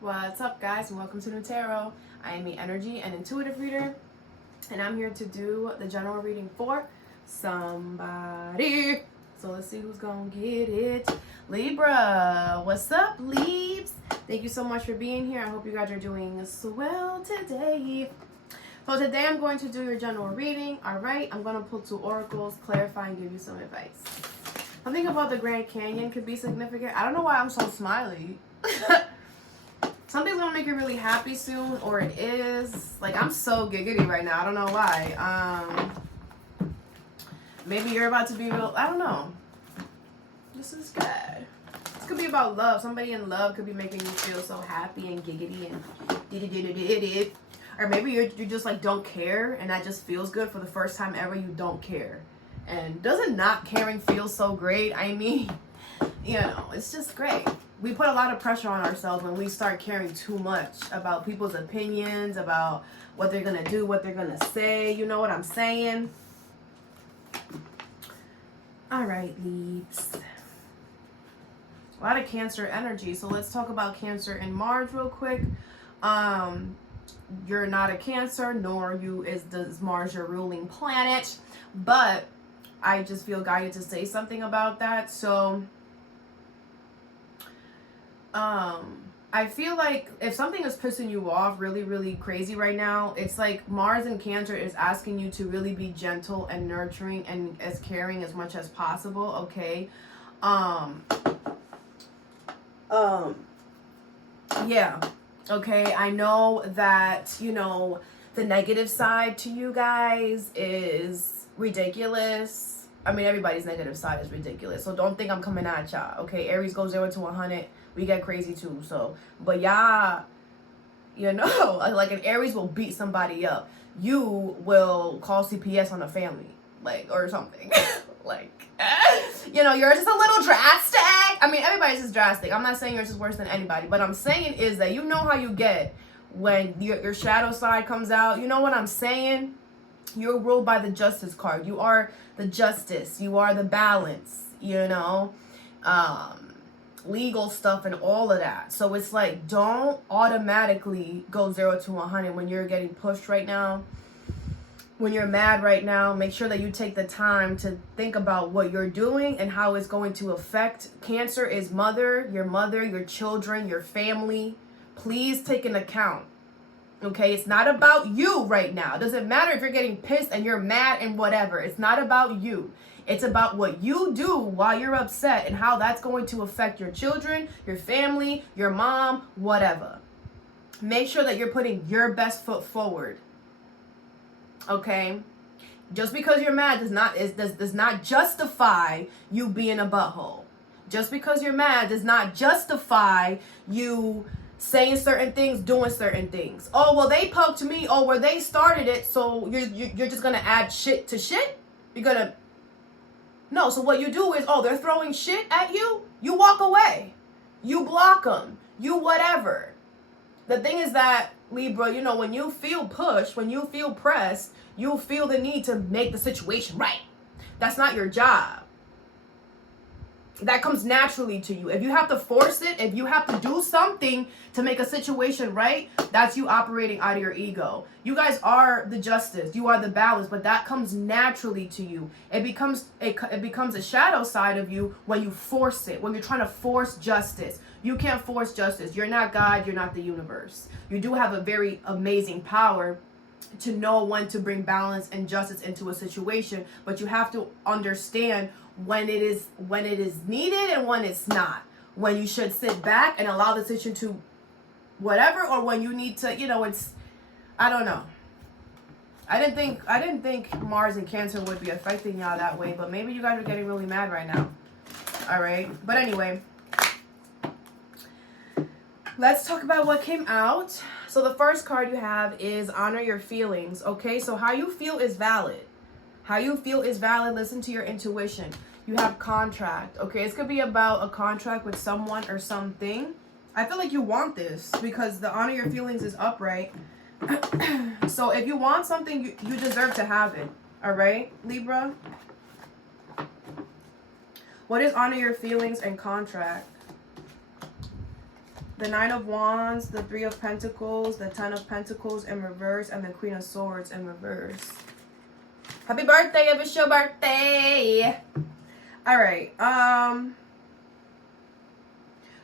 What's up, guys, and welcome to Nutarot. I am the energy and intuitive reader, and I'm here to do the general reading for somebody. So let's see who's gonna get it. Libra, what's up, Leaves? Thank you so much for being here. I hope you guys are doing swell today. So today I'm going to do your general reading. All right, I'm gonna pull 2 oracles, clarify, and give you some advice. Something about the Grand Canyon could be significant. I don't know why I'm so smiley. Something's gonna make you really happy soon, or it is. Like, I'm so giggity right now. I don't know why. Maybe you're about to be real. I don't know. This is good. This could be about love. Somebody in love could be making you feel so happy and giggity and or maybe you just like don't care, and that just feels good for the first time ever. You don't care, and doesn't not caring feel so great? I mean, you know, it's just great. We put a lot of pressure on ourselves when we start caring too much about people's opinions, about what they're gonna do, what they're gonna say. You know what I'm saying? All right, Leaves. A lot of Cancer energy. So let's talk about Cancer and Mars real quick. You're not a Cancer, nor does Mars your ruling planet, but I just feel guided to say something about that. So I feel like if something is pissing you off really, really crazy right now, it's like Mars and Cancer is asking you to really be gentle and nurturing and as caring as much as possible, okay? Yeah, okay, I know that, you know, the negative side to you guys is ridiculous. I mean, everybody's negative side is ridiculous, so don't think I'm coming at y'all, okay? Aries goes 0 to 100. We get crazy too, so, but y'all, you know, like an Aries will beat somebody up. You will call CPS on a family, like, or something. Like, you know, yours is a little drastic. I mean, everybody's is drastic. I'm not saying yours is worse than anybody, but I'm saying is that you know how you get when your shadow side comes out. You know what I'm saying? You're ruled by the Justice card. You are the justice. You are the balance, you know? Legal stuff and all of that. So it's like, don't automatically go 0 to 100 when you're getting pushed right now. When you're mad right now, make sure that you take the time to think about what you're doing and how it's going to affect. Cancer is mother, your children, your family. Please take an account. Okay, it's not about you right now. It doesn't matter if you're getting pissed and you're mad and whatever. It's not about you. It's about what you do while you're upset and how that's going to affect your children, your family, your mom, whatever. Make sure that you're putting your best foot forward. Okay? Just because you're mad does not justify you being a butthole. Just because you're mad does not justify you saying certain things, doing certain things. Oh, well, they poked me. Oh, well, they started it, so you're just going to add shit to shit? You're going to... No, so what you do is, oh, they're throwing shit at you? You walk away. You block them. You whatever. The thing is that, Libra, you know, when you feel pushed, when you feel pressed, you feel the need to make the situation right. That's not your job. That comes naturally to you. If you have to force it, if you have to do something to make a situation right, that's you operating out of your ego. You guys are the justice. You are the balance, but that comes naturally to you. It becomes a shadow side of you when you force it, when you're trying to force justice. You can't force justice. You're not God. You're not the universe. You do have a very amazing power to know when to bring balance and justice into a situation, but you have to understand when it is needed and when it's not. When you should sit back and allow the situation to whatever, or when you need to, you know, it's, I don't know. I didn't think Mars and Cancer would be affecting y'all that way, but maybe you guys are getting really mad right now. All right, but anyway, let's talk about what came out. So the first card you have is honor your feelings. Okay, so how you feel is valid. How you feel is valid. Listen to your intuition. You have contract. Okay, it's gonna be about a contract with someone or something. I feel like you want this because the honor your feelings is upright. So if you want something, you deserve to have it. All right, Libra? What is honor your feelings and contract? The Nine of Wands, the Three of Pentacles, the Ten of Pentacles in reverse, and the Queen of Swords in reverse. Happy birthday if it's your birthday. All right.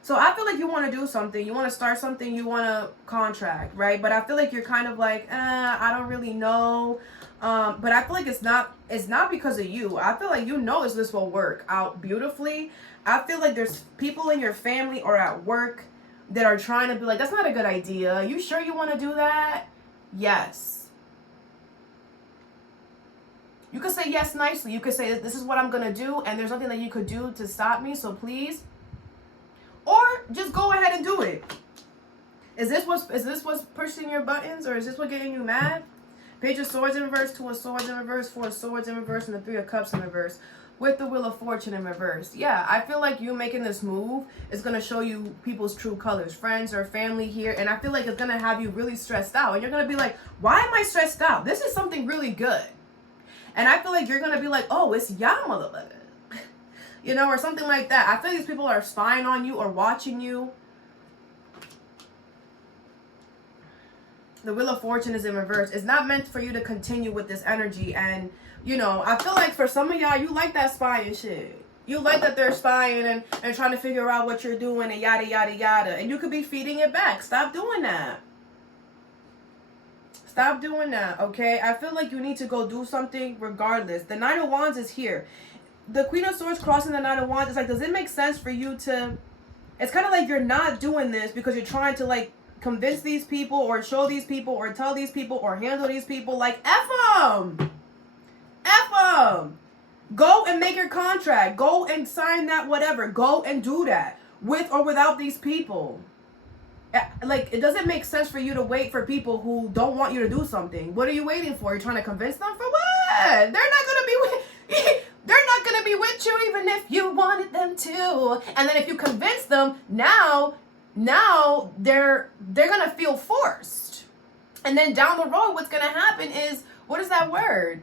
So I feel like you want to do something. You want to start something. You want to contract, right? But I feel like you're kind of like, I don't really know. But I feel like it's not because of you. I feel like you know this will work out beautifully. I feel like there's people in your family or at work that are trying to be like, that's not a good idea. You sure you want to do that? Yes. You could say yes nicely. You could say, this is what I'm going to do, and there's nothing that you could do to stop me, so please. Or just go ahead and do it. Is this what's pushing your buttons, or is this what getting you mad? Page of Swords in reverse, Two of Swords in reverse, Four of Swords in reverse, and the Three of Cups in reverse. With the Wheel of Fortune in reverse. Yeah, I feel like you making this move is going to show you people's true colors, friends or family here. And I feel like it's going to have you really stressed out. And you're going to be like, why am I stressed out? This is something really good. And I feel like you're going to be like, oh, it's y'all motherfucker. You know, or something like that. I feel like these people are spying on you or watching you. The Wheel of Fortune is in reverse. It's not meant for you to continue with this energy. And, you know, I feel like for some of y'all, you like that spying shit. You like that they're spying and trying to figure out what you're doing and yada, yada, yada. And you could be feeding it back. Stop doing that. Stop doing that, okay? I feel like you need to go do something regardless. The Nine of Wands is here. The Queen of Swords crossing the Nine of Wands, it's like, does it make sense for you to... It's kind of like you're not doing this because you're trying to, like, convince these people or show these people or tell these people or handle these people. Like, F them! F them! Go and make your contract. Go and sign that whatever. Go and do that. With or without these people. Like, it doesn't make sense for you to wait for people who don't want you to do something. What are you waiting for? You're trying to convince them for what? They're not going to be with... They're not going to be with you even if you wanted them to. And then if you convince them, now they're going to feel forced. And then down the road, what's going to happen is, what is that word?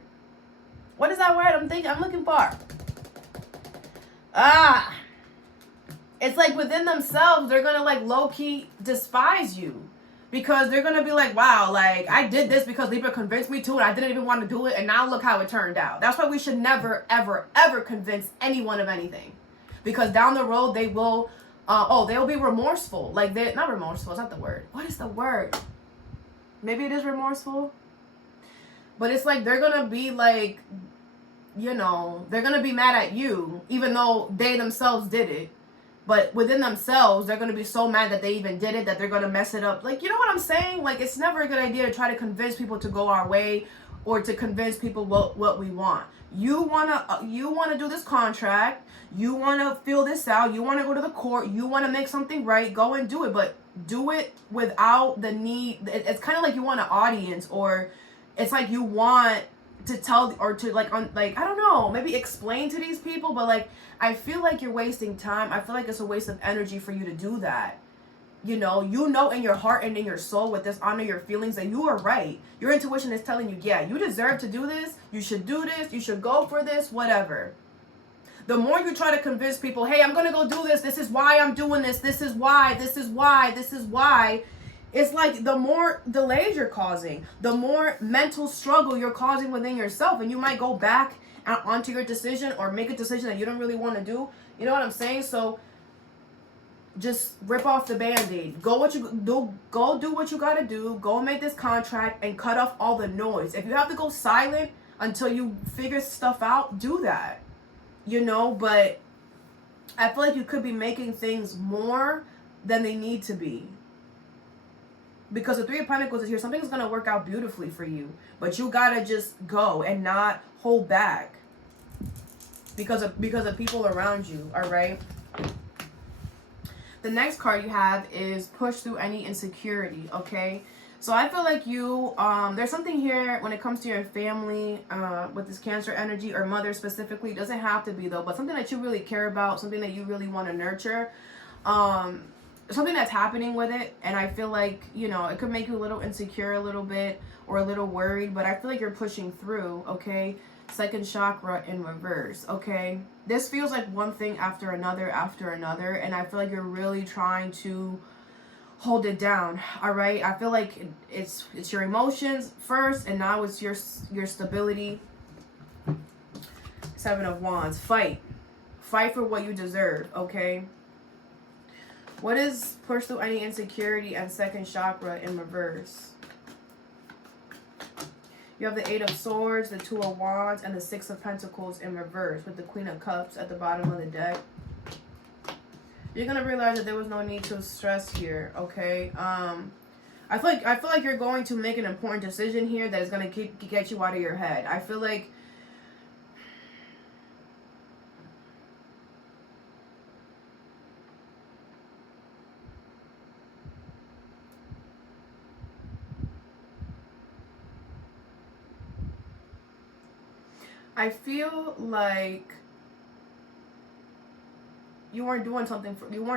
What is that word I'm looking for? It's like within themselves, they're going to like low-key despise you. Because they're going to be like, wow, like, I did this because Libra convinced me to, and I didn't even want to do it, and now look how it turned out. That's why we should never, ever, ever convince anyone of anything. Because down the road, they will, they'll be remorseful. Like, they're not remorseful, it's not the word. What is the word? Maybe it is remorseful. But it's like, they're going to be like, you know, they're going to be mad at you, even though they themselves did it. But within themselves, they're going to be so mad that they even did it, that they're going to mess it up. Like, you know what I'm saying? Like, it's never a good idea to try to convince people to go our way or to convince people what we want. You want to do this contract. You want to fill this out. You want to go to the court. You want to make something right. Go and do it. But do it without the need. It's kind of like you want an audience, or it's like you want to tell or to like I don't know, maybe explain to these people, but like I feel like you're wasting time. I feel like it's a waste of energy for you to do that. You know in your heart and in your soul with this, honor your feelings, that you are right. Your intuition is telling you, yeah, you deserve to do this. You should do this. You should go for this, whatever. The more you try to convince people, hey, I'm going to go do this. This is why I'm doing this. This is why. This is why. This is why. It's like the more delays you're causing, the more mental struggle you're causing within yourself. And you might go back onto your decision or make a decision that you don't really want to do. You know what I'm saying? So just rip off the Band-Aid. Go do what you got to do. Go make this contract and cut off all the noise. If you have to go silent until you figure stuff out, do that. You know, but I feel like you could be making things more than they need to be. Because the Three of Pentacles is here. Something's going to work out beautifully for you. But you got to just go and not hold back. Because of people around you. All right. The next card you have is push through any insecurity. Okay. So I feel like you, there's something here when it comes to your family with this Cancer energy, or mother specifically. It doesn't have to be though, but something that you really care about, something that you really want to nurture. Something that's happening with it, and I feel like, you know, it could make you a little insecure a little bit or a little worried, but I feel like you're pushing through, okay? Second chakra in reverse, okay? This feels like one thing after another, and I feel like you're really trying to hold it down. All right, I feel like it's your emotions first, and now it's your stability. Seven of Wands. Fight for what you deserve. Okay, what is push through any insecurity and second chakra in reverse? You have the Eight of Swords, the Two of Wands, and the Six of Pentacles in reverse with the Queen of Cups at the bottom of the deck. You're gonna realize that there was no need to stress here, okay? I feel like you're going to make an important decision here that is gonna get you out of your head. I feel like you weren't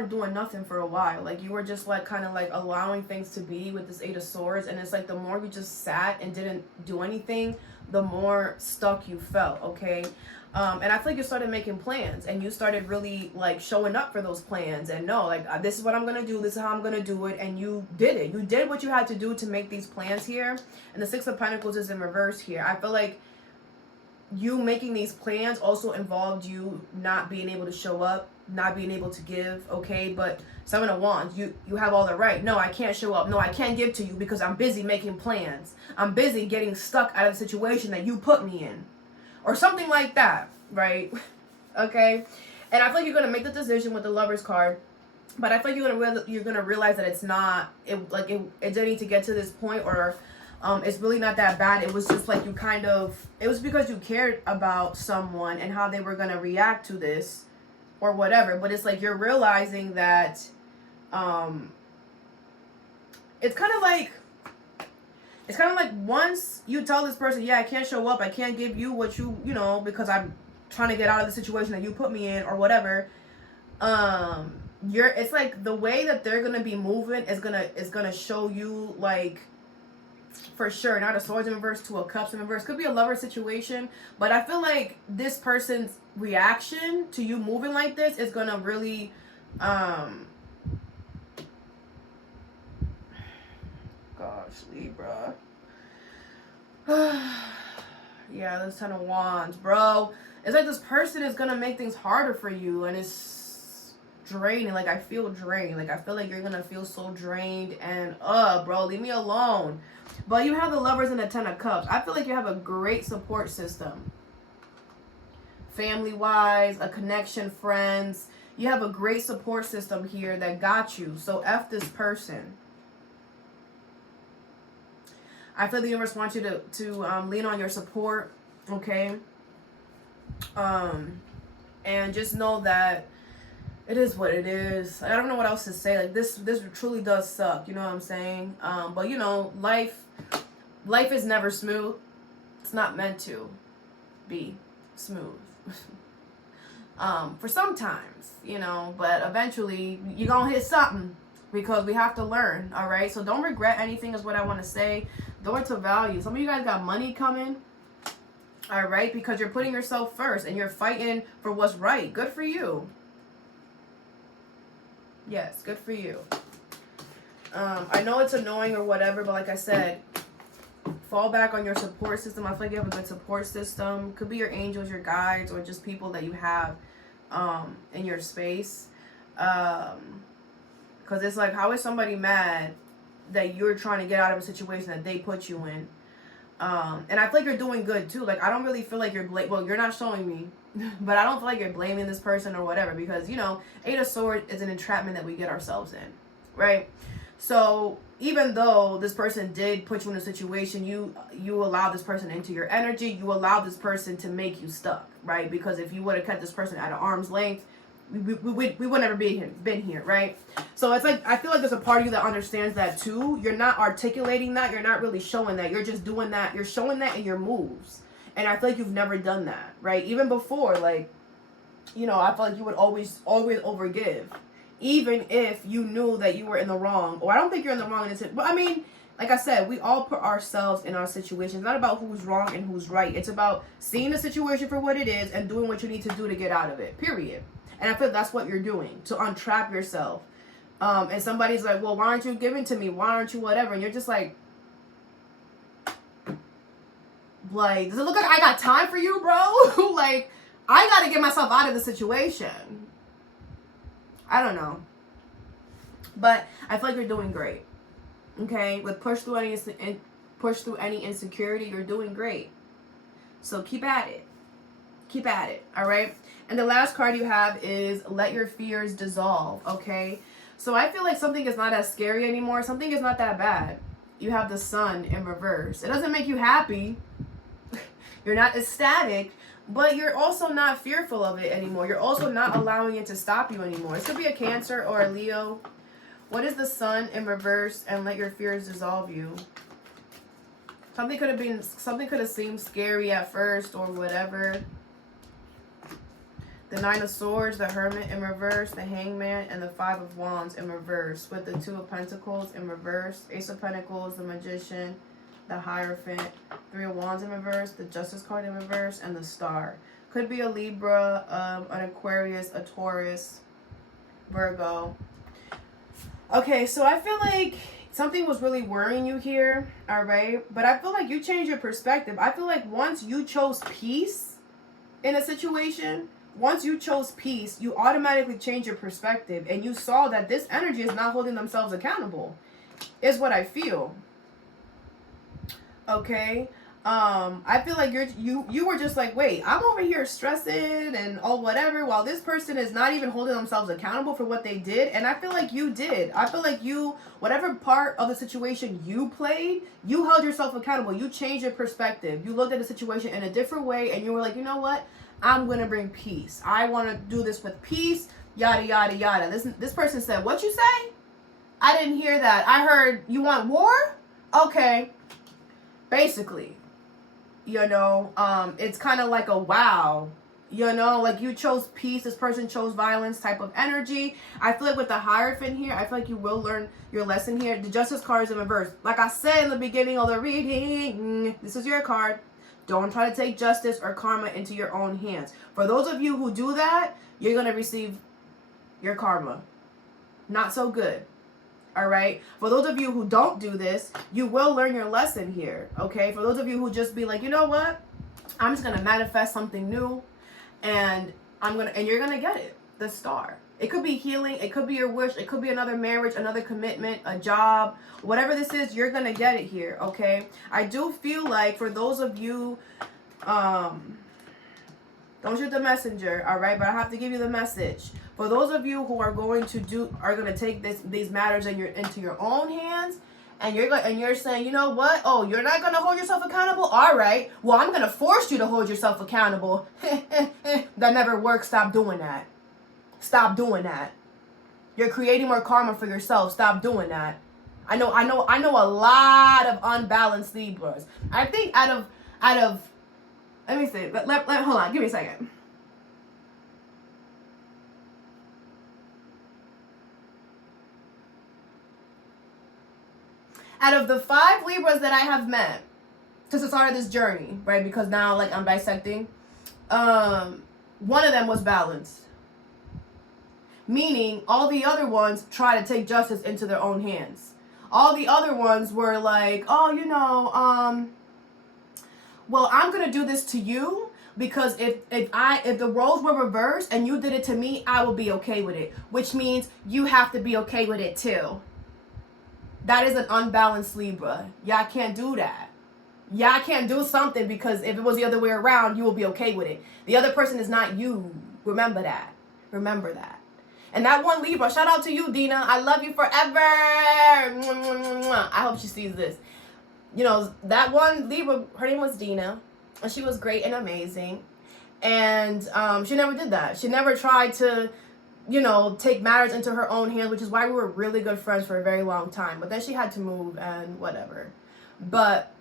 doing nothing for a while. Like, you were just like kind of like allowing things to be with this Eight of Swords, and it's like the more you just sat and didn't do anything, the more stuck you felt, okay? And I feel like you started making plans, and you started really like showing up for those plans, and no, like, this is what I'm gonna do, this is how I'm gonna do it, and you did it. You did what you had to do to make these plans here. And the Six of Pentacles is in reverse here. I feel like you making these plans also involved you not being able to show up, not being able to give, okay? But Seven of Wands, you have all the right. No, I can't show up. No, I can't give to you because I'm busy making plans. I'm busy getting stuck out of the situation that you put me in. Or something like that, right? Okay? And I feel like you're going to make the decision with the Lover's card. But I feel like you're gonna realize that it's not, it didn't need to get to this point, or it's really not that bad. It was just like it was because you cared about someone and how they were going to react to this or whatever. But it's like you're realizing that it's kind of like once you tell this person, yeah, I can't show up, I can't give you what you know, because I'm trying to get out of the situation that you put me in or whatever, it's like the way that they're going to be moving is gonna show you, like, for sure, not a Swords in reverse, Two of Cups in reverse. Could be a lover situation, but I feel like this person's reaction to you moving like this is gonna really, gosh, Libra. Yeah, this Ten of Wands, bro. It's like this person is gonna make things harder for you, and it's draining. Like, I feel drained. Like, I feel like you're gonna feel so drained, and bro, leave me alone. But you have the Lovers and the Ten of Cups. I feel like you have a great support system. Family-wise, a connection, friends. You have a great support system here that got you. So F this person. I feel the universe wants you to lean on your support, okay? And just know that it is what it is. I don't know what else to say. Like, this truly does suck. You know what I'm saying? But you know, life is never smooth. It's not meant to be smooth. For sometimes, you know, but eventually you're gonna hit something, because we have to learn. All right. So don't regret anything is what I want to say. Go into value. Some of you guys got money coming. All right, because you're putting yourself first and you're fighting for what's right. Good for you. Yes, good for you. I know it's annoying or whatever, but like I said, fall back on your support system. I feel like you have a good support system. Could be your angels, your guides, or just people that you have in your space. Because it's like, how is somebody mad that you're trying to get out of a situation that they put you in? And I feel like you're doing good too. Like, I don't really feel like you're well, you're not showing me, but I don't feel like you're blaming this person or whatever, because, you know, Eight of Swords is an entrapment that we get ourselves in, right? So even though this person did put you in a situation, you allow this person into your energy, you allow this person to make you stuck, right? Because if you would have kept this person at an arm's length, we would never been here, right? So it's like, I feel like there's a part of you that understands that too. You're not articulating that. You're not really showing that. You're just doing that. You're showing that in your moves. And I feel like you've never done that, right? Even before, like, you know, I feel like you would always overgive. Even if you knew that you were in the wrong. Or I don't think you're in the wrong in this. But I mean, like I said, we all put ourselves in our situations. It's not about who's wrong and who's right. It's about seeing the situation for what it is and doing what you need to do to get out of it, period. And I feel that's what you're doing, to untrap yourself. And somebody's like, well, why aren't you giving to me? Why aren't you whatever? And you're just like, does it look like I got time for you, bro? Like, I got to get myself out of the situation. I don't know. But I feel like you're doing great. Okay? With push through any insecurity, you're doing great. So keep at it. Keep at it. All right? And the last card you have is let your fears dissolve. Okay? So I feel like something is not as scary anymore. Something is not that bad. You have the sun in reverse. It doesn't make you happy. You're not ecstatic, but you're also not fearful of it anymore. You're also not allowing it to stop you anymore. It could be a Cancer or a Leo. What is the sun in reverse and let your fears dissolve you? Something could have seemed scary at first or whatever. The Nine of Swords, the Hermit in reverse, the Hangman, and the Five of Wands in reverse, with the Two of Pentacles in reverse, Ace of Pentacles, the Magician, the Hierophant, Three of Wands in reverse, the Justice card in reverse, and the Star. Could be a Libra, an Aquarius, a Taurus, Virgo. Okay, so I feel like something was really worrying you here, all right? But I feel like you changed your perspective. I feel like once you chose peace in a situation, once you chose peace, you automatically changed your perspective, and you saw that this energy is not holding themselves accountable, is what I feel. Okay? I feel like you were just like, wait, I'm over here stressing and whatever, while this person is not even holding themselves accountable for what they did. And I feel like you did. I feel like whatever part of the situation you played, you held yourself accountable. You changed your perspective. You looked at the situation in a different way, and you were like, you know what? I'm going to bring peace. I want to do this with peace, yada, yada, yada. This person said, what you say? I didn't hear that. I heard you want war? Okay. Basically. It's kind of like a wow, like you chose peace, this person chose violence type of energy. I feel like with the Hierophant here, I feel like you will learn your lesson here. The Justice card is in reverse. Like I said in the beginning of the reading, this is your card. Don't try to take justice or karma into your own hands. For those of you who do that, you're going to receive your karma. Not so good. All right. For those of you who don't do this, you will learn your lesson here. Okay. For those of you who just be like, you know what? I'm just going to manifest something new, and you're going to get it. The Star. It could be healing. It could be your wish. It could be another marriage, another commitment, a job, whatever this is, you're going to get it here. Okay. I do feel like for those of you, don't shoot the messenger. All right. But I have to give you the message. For those of you who are going to take these matters into your own hands, and you're saying, you know what? Oh, you're not going to hold yourself accountable? All right. Well, I'm going to force you to hold yourself accountable. That never works. Stop doing that. Stop doing that. You're creating more karma for yourself. Stop doing that. I know a lot of unbalanced Libras. I think out of let me see. Hold on. Give me a second. Out of the 5 Libras that I have met since the start of this journey, right? Because now, like, I'm dissecting. One of them was balanced. Meaning, all the other ones try to take justice into their own hands. All the other ones were like, oh, well, I'm going to do this to you because if the roles were reversed and you did it to me, I will be okay with it. Which means you have to be okay with it too. That is an unbalanced Libra. Y'all can't do that. Y'all can't do something because if it was the other way around, you will be okay with it. The other person is not you. Remember that. Remember that. And that one Libra, shout out to you, Dina. I love you forever. I hope she sees this. That one Libra, her name was Dina. And she was great and amazing. And she never did that. She never tried to take matters into her own hands, which is why we were really good friends for a very long time. But then she had to move and whatever. But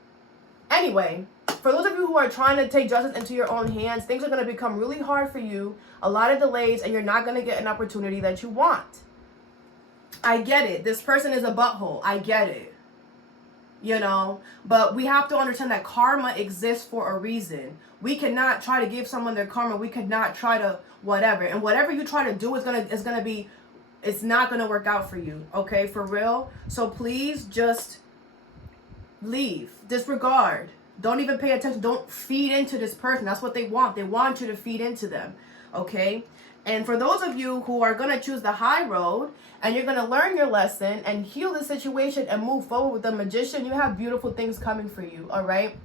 anyway, for those of you who are trying to take justice into your own hands, things are going to become really hard for you, a lot of delays, and you're not going to get an opportunity that you want. I get it. This person is a butthole. I get it. But we have to understand that karma exists for a reason. We cannot try to give someone their karma. We cannot try to whatever. And whatever you try to do is gonna It's not going to work out for you, okay? For real. So please just leave. Disregard. Don't even pay attention. Don't feed into this person. That's what they want. They want you to feed into them, okay? And for those of you who are going to choose the high road and you're going to learn your lesson and heal the situation and move forward with the Magician, you have beautiful things coming for you, all right?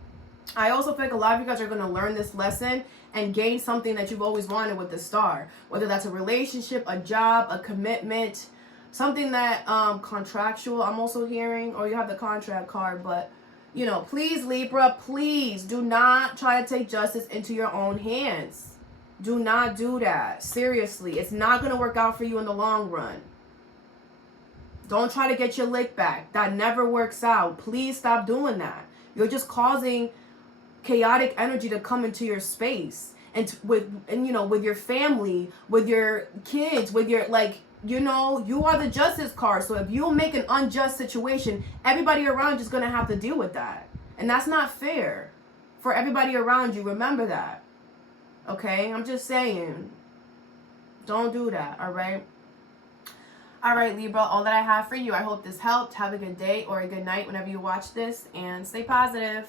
I also feel like a lot of you guys are going to learn this lesson and gain something that you've always wanted with the Star. Whether that's a relationship, a job, a commitment, something that contractual, I'm also hearing, or you have the contract card. But, you know, please, Libra, please do not try to take justice into your own hands. Do not do that. Seriously, it's not going to work out for you in the long run. Don't try to get your lick back. That never works out. Please stop doing that. You're just causing chaotic energy to come into your space and you know, with your family, with your kids, with your, like, you know, you are the justice card. So if you make an unjust situation, everybody around you is going to have to deal with that. And that's not fair for everybody around you. Remember that. Okay? I'm just saying. Don't do that. All right? All right, Libra, all that I have for you. I hope this helped. Have a good day or a good night whenever you watch this, and stay positive.